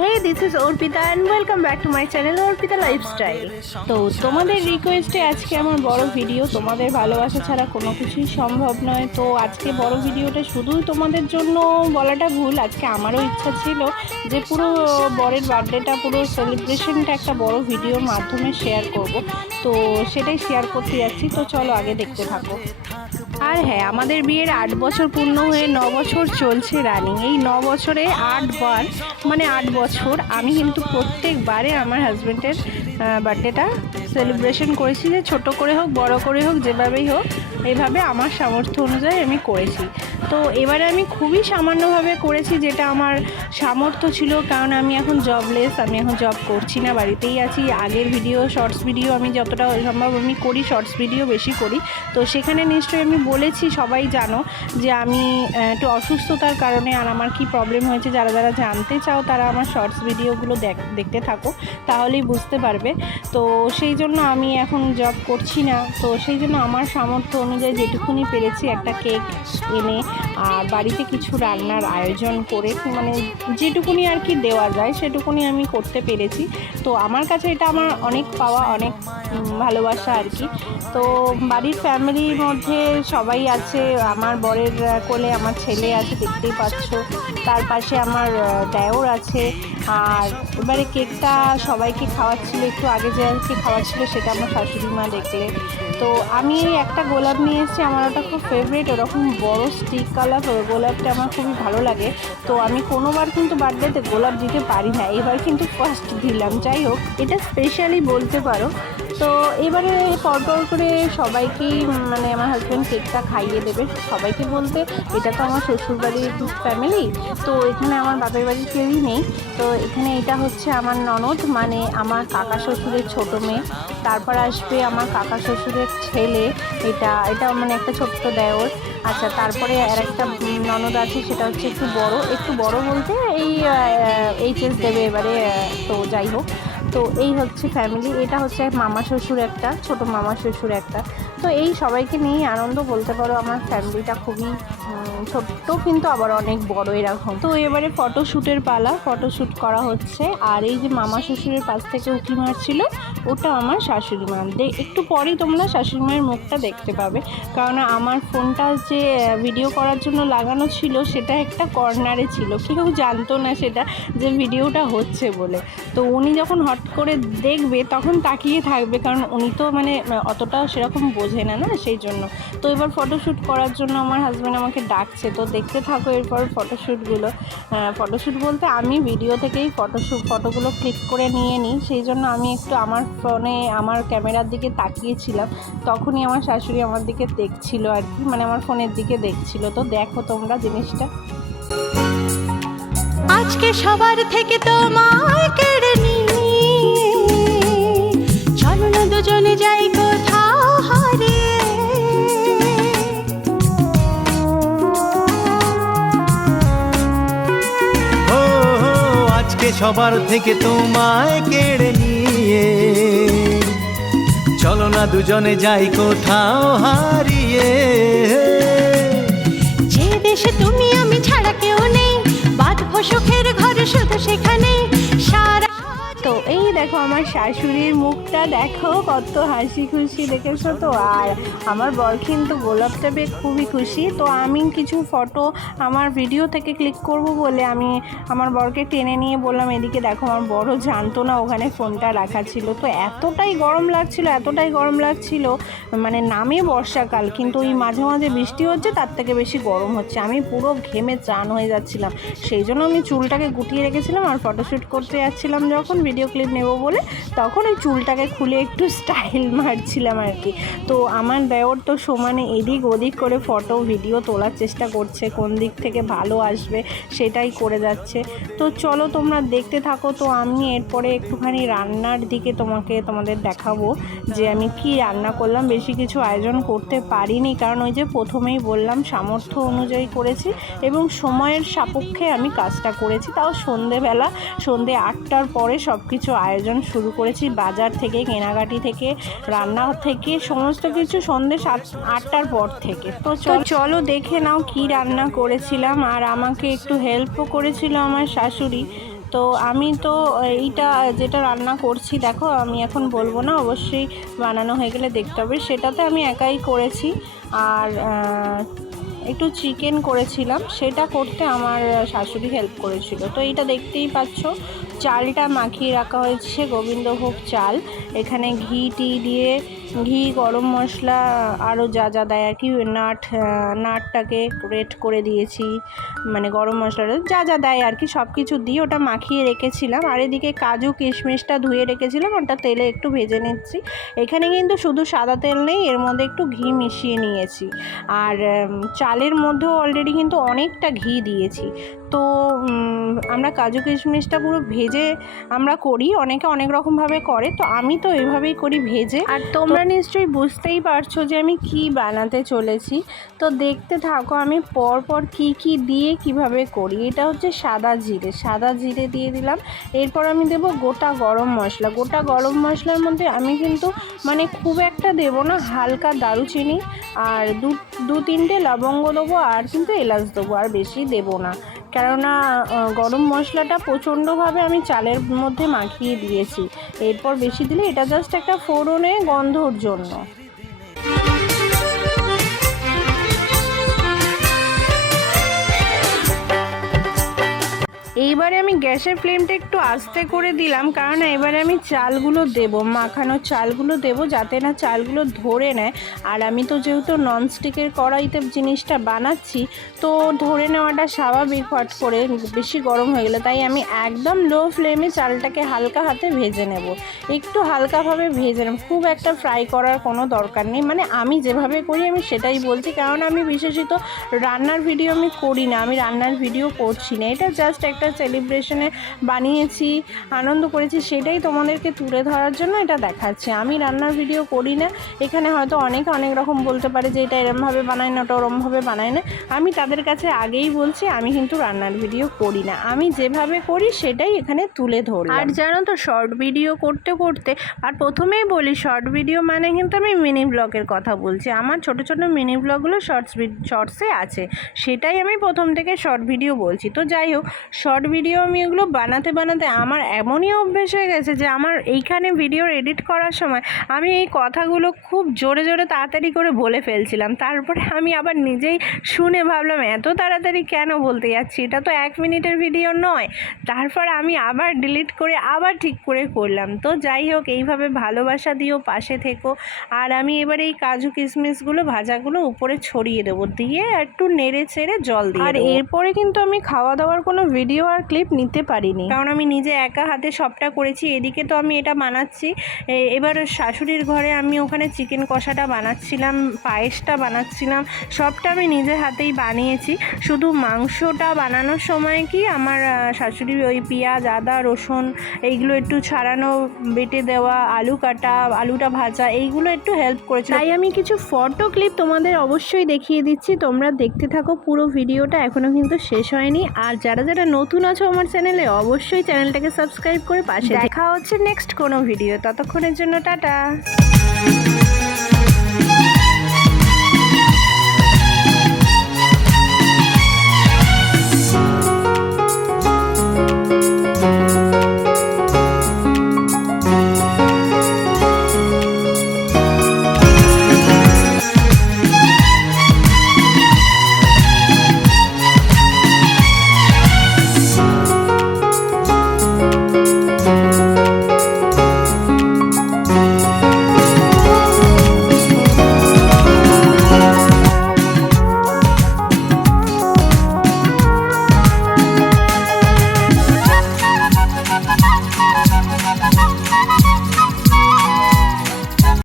Hey this is Arpita and welcome back to my channel Arpita lifestyle তো তোমাদের রিকোয়েস্টে আজকে আমার বড় ভিডিও তোমাদের ভালোবাসা ছাড়া কোনো কিছুই সম্ভব নয়। তো আজকে বড় ভিডিওটা শুধুই তোমাদের জন্য বলাটা ভুল, আজকে আমারও ইচ্ছা ছিল যে পুরো বরের বার্থডেটা পুরো সেলিব্রেশনটা একটা বড় ভিডিওর মাধ্যমে শেয়ার করব। তো সেটাই শেয়ার করতে যাচ্ছি, তো চলো আগে দেখতে থাকো। আর হ্যাঁ আমাদের বিয়ের আট বছর পূর্ণ হয়ে ন বছর চলছে রানিং। এই ন বছরে আটবার মানে আট বছর, আমি কিন্তু প্রত্যেকবারে আমার হাজব্যান্ডের বার্থডেটা সেলিব্রেশন করেছি যে ছোটো করে হোক, বড় করে হোক, যেভাবেই হোক এভাবে আমার সামর্থ্য অনুযায়ী আমি করেছি। তো এবারে আমি খুবই সামান্যভাবে করেছি যেটা আমার সামর্থ্য ছিল, কারণ আমি এখন জবলেস আমি এখন জব করছি না, বাড়িতেই আছি। আগের ভিডিও শর্টস ভিডিও আমি যতটা সম্ভব আমি করি শর্টস ভিডিও বেশি করি। তো সেখানে নিশ্চয়ই আমি বলেছি, সবাই জানো যে আমি একটু অসুস্থতার কারণে আর আমার কি প্রবলেম হয়েছে, যারা যারা জানতে চাও, তারা আমার শর্টস ভিডিওগুলো দেখ- দেখতে থাকো, তাহলেই বুঝতে পারবে। তো সেই জন্য আমি এখন জব করছি না। তো সেই জন্য আমার সামর্থ্য অনুযায়ী যেটুকুনি পেরেছি একটা কেক এনে, আর বাড়িতে কিছু রান্নার আয়োজন করে মানে যেটুকুনি আর কি দেওয়া যায় সেটুকুনি আমি করতে পেরেছি। তো আমার কাছে এটা আমার অনেক পাওয়া, অনেক ভালোবাসা আর কি। তো বাড়ির ফ্যামিলির মধ্যে সবাই আছে, আমার বরের কোলে আমার ছেলে আছে, দেখতেই পাচ্ছ। তার পাশে আমার দেওর আছে। আর এবারে কেকটা সবাইকে খাওয়াচ্ছিল, একটু আগে যে আর কি খাওয়াচ্ছিল সেটা আমার শাশুড়ি মা দেখলে। তো আমি একটা গোলাপ নিয়ে এসেছি, আমার ওটা খুব ফেভারিট ওরকম বড় স্টিক কালার গোলাপটা আমার খুবই ভালো লাগে। তো আমি কোনোবার কিন্তু বার্থডেতে গোলাপ দিতে পারি না এবার কিন্তু ফার্স্ট দিলাম। যাই হোক, এটা স্পেশালি বলতে পারো তো এবারে পরপর করে সবাইকেই মানে আমার হাজব্যান্ড কেকটা খাইয়ে দেবে। সবাইকে বলতে এটা তো আমার শ্বশুরবাড়ির ফ্যামিলি তো এখানে আমার বাপের বাড়ির কেউই নেই। তো এখানে এটা হচ্ছে আমার ননদ মানে আমার কাকা শ্বশুরের ছোট মেয়ে। তারপর আসবে আমার কাকা শ্বশুরের ছেলে, এটা এটা মানে একটা ছোট্ট দেওর। আচ্ছা তারপরে আর একটা ননদ আছে, সেটা হচ্ছে একটু বড়। একটু বড় বলতে এই এইচএস দেবে এবারে তো যাই হোক। তো এই হচ্ছে ফ্যামিলি এটা হচ্ছে মামা শ্বশুর একটা, ছোট মামা শ্বশুর একটা। তো এই সবাইকে নিয়েই আনন্দ বলতে পারো, আমার ফ্যামিলিটা খুবই ছোট্ট কিন্তু আবার অনেক বড় এরকম। তো এবারে ফটোশ্যুটের পালা ফটোশ্যুট করা হচ্ছে। আর এই যে মামা শ্বশুরের পাশ থেকে উঁকি মারছিল ওটা আমার শাশুড়ি মা। একটু পরেই তোমরা শাশুড়ি মায়ের মুখটা দেখতে পাবে। কারণ আমার ফোনটা যে ভিডিও করার জন্য লাগানো ছিল, সেটা একটা কর্নারে ছিল। কেউ জানতো না সেটা যে ভিডিওটা হচ্ছে বলে। তো উনি যখন হট করে দেখবে, তখন তাকিয়ে থাকবে। কারণ উনি তো মানে অতটা সেরকম বোঝে না না? সেই জন্য। তো এবার ফটোশ্যুট করার জন্য আমার হাজব্যান্ড আমাকে ডাকছে। তো দেখতে থাকো এরপর ফটোশ্যুটগুলো ফটোশ্যুট বলতে আমি ভিডিও থেকেই ফটোশ্যুট ফটোগুলো ক্লিক করে নিয়ে নিই। সেই জন্য আমি একটু আমার ফোনে আমার ক্যামেরার দিকে তাকিয়েছিলাম, তখনই আমার শাশুড়ি আমার দিকে দেখছিল আর কি মানে আমার ফোনের দিকে দেখছিল। তো দেখো তোমরা জিনিসটা। আজকে সবার থেকে তোমায় কেড়ে নিয়ে, চলো না দুজনে যাই কোথাও হারিয়ে। সবার থেকে তোমায় কেড়ে নিয়ে। চলো না দুজনে যাই কোথাও হারিয়ে। যে দেশে তুমি আমি ছাড়া কেউ নেই সুখের ঘরে শুধু সেখানে সারা তো এই দেখো আমার শাশুড়ির মুখটা দেখো কত হাসি খুশি দেখেছ তো? আর আমার বর কিন্তু গোলাপটা পেয়ে খুবই খুশি। তো আমি কিছু ফটো আমার ভিডিও থেকে ক্লিক করব বলে আমি আমার বরকে টেনে নিয়ে বললাম, এদিকে দেখো আমার বড় জানতো না ওখানে ফোনটা রাখা ছিল। তো এতটাই গরম লাগছিল, এতটাই গরম লাগছিল মানে নামে বর্ষাকাল, কিন্তু ওই মাঝে মাঝে বৃষ্টি হচ্ছে, তার থেকে বেশি গরম হচ্ছে। আমি পুরো ঘেমে চান হয়ে যাচ্ছিলাম। সেই জন্য আমি চুলটাকে গুটিয়ে রেখেছিলাম আর ফটোশ্যুট করতে যাচ্ছিলাম যখন ভিডিও ক্লিপ নেব বলে তখন ওই চুলটাকে খুলে একটু স্টাইল মারছিলাম আর কি। তো আমার দেওর তো সমানে এদিক ওদিক করে ফটো ভিডিও তোলার চেষ্টা করছে, কোন দিক থেকে ভালো আসবে সেটাই করে যাচ্ছে। তো চলো তোমরা দেখতে থাকো, তো আমি এরপরে একটুখানি রান্নার দিকে তোমাকে, তোমাদের দেখাবো যে আমি কি রান্না করলাম। বেশি কিছু আয়োজন করতে পারিনি, কারণ ওই যে প্রথমেই বললাম, সামর্থ্য অনুযায়ী করেছি এবং সময়ের সাপেক্ষে আমি কাজটা করেছি। তাও সন্ধেবেলা, সন্ধে আটটার পরে সব কিছু আয়োজন শুরু করেছি। বাজার থেকে, কেনাকাটি থেকে, রান্না থেকে, সমস্ত কিছু সন্ধে সাত আটটার পর থেকে। তো চলো দেখে নাও কি রান্না করেছিলাম। আর আমাকে একটু হেল্পও করেছিল আমার শাশুড়ি। তো আমি তো এইটা যেটা রান্না করছি, দেখো আমি এখন বলব না, অবশ্যই বানানো হয়ে গেলে দেখতে হবে। সেটাতে আমি একাই করেছি। আর একটু চিকেন করেছিলাম। সেটা করতে আমার শাশুড়ি হেল্প করেছিল। তো এইটা দেখতেই পাচ্ছ। চালটা মাখিয়ে রাখা হয়েছে গোবিন্দভোগ চাল। এখানে ঘি টি দিয়ে ঘি, গরম মশলা আরও যা যা দেয় আর কি নাট নাটটাকে রেড করে দিয়েছি মানে গরম মশলাটা যা যা দেয় আর কি সব কিছু দিয়ে ওটা মাখিয়ে রেখেছিলাম। আর এদিকে কাজু কিশমিশটা ধুয়ে রেখেছিলাম, ওটা তেলে একটু ভেজে নিচ্ছি। এখানে কিন্তু শুধু সাদা তেল নেই, এর মধ্যে একটু ঘি মিশিয়ে নিয়েছি। আর চালের মধ্যেও অলরেডি কিন্তু অনেকটা ঘি দিয়েছি। তো আমরা কাজু কিশমিশটা পুরো ভেজে আমরা করি, অনেকে অনেক রকমভাবে করে, তো আমি তো এইভাবেই করি ভেজে। আর তোমরা নিশ্চয়ই বুঝতেই পারছ যে আমি কি বানাতে চলেছি। তো দেখতে থাকো, আমি পর পর কি কি দিয়ে কীভাবে করি। এটা হচ্ছে সাদা জিরে। সাদা জিরে দিয়ে দিলাম। এরপর আমি দেব গোটা গরম মশলা। গোটা গরম মশলার মধ্যে আমি কিন্তু মানে খুব একটা দেব না, হালকা দারুচিনি আর দু দু তিনটে লবঙ্গ দেবো আর কিন্তু এলাচ দেবো, আর বেশি দেবো না। কেননা গরম মশলাটা প্রচণ্ডভাবে আমি চালের মধ্যে মাখিয়ে দিয়েছি। এরপর বেশি দিলে এটা জাস্ট একটা ফোড়নে গন্ধর জন্য। এইবারে আমি গ্যাসের ফ্লেমটা একটু আস্তে করে দিলাম, কারণ এবারে আমি চালগুলো দেব, মাখানো চালগুলো দেব যাতে না চালগুলো ধরে নেয়। আর আমি তো যেহেতু ননস্টিকের কড়াইতে জিনিসটা বানাচ্ছি, তো ধরে নেওয়াটা স্বাভাবিক হট করে বেশি গরম হয়ে গেলে, তাই আমি একদম লো ফ্লেমে চালটাকে হালকা হাতে ভেজে নেব। একটু হালকাভাবে ভেজে নেব, খুব একটা ফ্রাই করার কোনো দরকার নেই মানে আমি যেভাবে করি আমি সেটাই বলছি, কারণ আমি বিশেষত রান্নার ভিডিও আমি করি না, আমি রান্নার ভিডিও করছি না, এটা জাস্ট একটা সেলিব্রেশনে বানিয়েছি, আনন্দ করেছি, সেটাই তোমাদেরকে তুলে ধরার জন্য এটা দেখাচ্ছি। আমি রান্নার ভিডিও করি না, এখানে হয়তো অনেকে অনেক রকম বলতে পারে যে এটা এরমভাবে বানায় না, ওটা ওরমভাবে বানায় না। আমি তাদের কাছে আগেই বলছি, আমি কিন্তু রান্নার ভিডিও করি না। আমি যেভাবে করি, সেটাই এখানে তুলে ধরি আর জানো তো শর্ট ভিডিও করতে করতে, আর প্রথমেই বলি শর্ট ভিডিও মানে কিন্তু আমি মিনি ব্লগের কথা বলছি। আমার ছোট ছোট মিনি ব্লগগুলো শর্টস শর্টসে আছে। সেটাই আমি প্রথম থেকে শর্ট ভিডিও বলছি। তো যাই হোক শর্ট ভিডিও আমি এগুলো বানাতে বানাতে আমার এমনই অভ্যেস হয়ে গেছে যে আমার এইখানে ভিডিও এডিট করার সময় আমি এই কথাগুলো খুব জোরে জোরে তাড়াতাড়ি করে বলে ফেলছিলাম। তারপরে আমি আবার নিজেই শুনে ভাবলাম এত তাড়াতাড়ি কেন বলতে যাচ্ছি? এটা তো এক মিনিটের ভিডিও নয়। তারপর আমি আবার ডিলিট করে আবার ঠিক করে করলাম। তো যাই হোক এইভাবে ভালোবাসা দিও পাশে থেকো। আর আমি এবার এই কাজু কিশমিশগুলো ভাজাগুলো উপরে ছড়িয়ে দেবো। দিয়ে একটু নেড়ে ছেড়ে জল দিয়ে আর এরপরে কিন্তু আমি খাওয়া দাওয়ার কোনো ভিডিও আর ক্লিপ নিতে পারিনি। কারণ আমি নিজে একা হাতে সবটা করেছি এদিকে তো আমি এটা বানাচ্ছি। এবার শাশুড়ির ঘরে আমি ওখানে চিকেন কষাটা বানাচ্ছিলাম পায়েসটা বানাচ্ছিলাম সবটা আমি নিজের হাতেই বানিয়েছি। শুধু মাংসটা বানানোর সময় কি আমার শাশুড়ি ওই পেঁয়াজ আদা রসুন এইগুলো একটু ছাড়ানো বেটে দেওয়া আলু কাটা আলুটা ভাজা এইগুলো একটু হেল্প করেছে তাই আমি কিছু ফটো ক্লিপ তোমাদের অবশ্যই দেখিয়ে দিচ্ছি। তোমরা দেখতে থাকো পুরো ভিডিওটা এখনও কিন্তু শেষ হয়নি। আর যারা যারা নতুন আছো আমার চ্যানেলে, অবশ্যই চ্যানেলটাকে সাবস্ক্রাইব করে পাশে দেখা হচ্ছে নেক্সট কোনো ভিডিও ততক্ষণের জন্য টাটা।